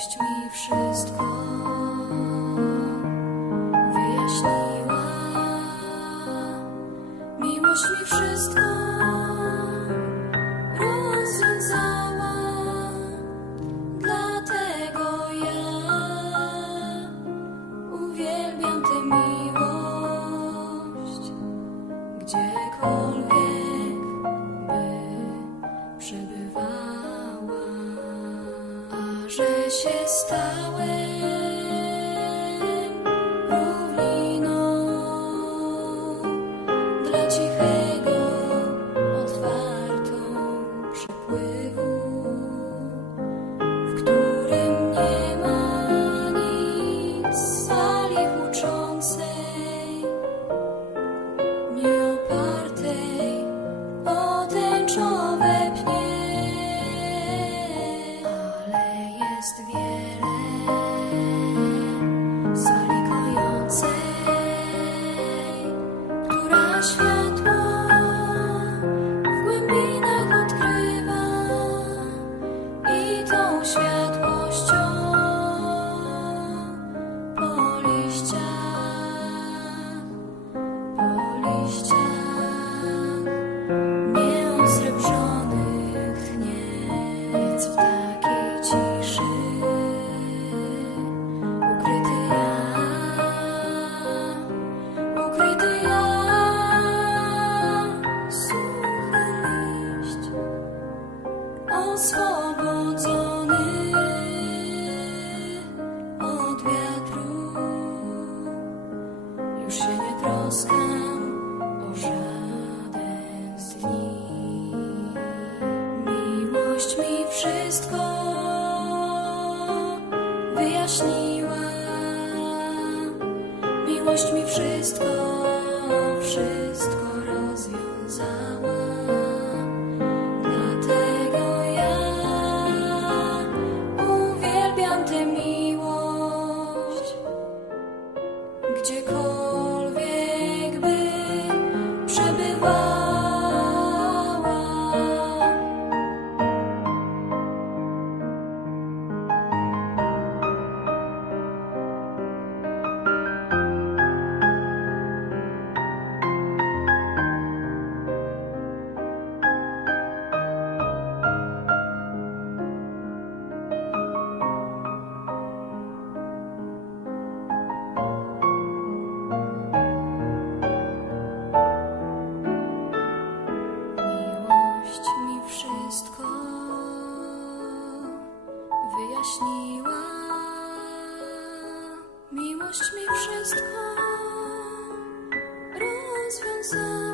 Miłość mi wszystko wyjaśniła. Miłość mi wszystko rozwiązała. Dlatego ja uwielbiam tę miłość, gdziekolwiek że się oswobodzony od wiatru. Już się nie troskam o żaden z dni. Miłość mi wszystko wyjaśniła. Miłość mi wszystko, wszystko wyjaśniła. Miłość mi wszystko rozwiązała.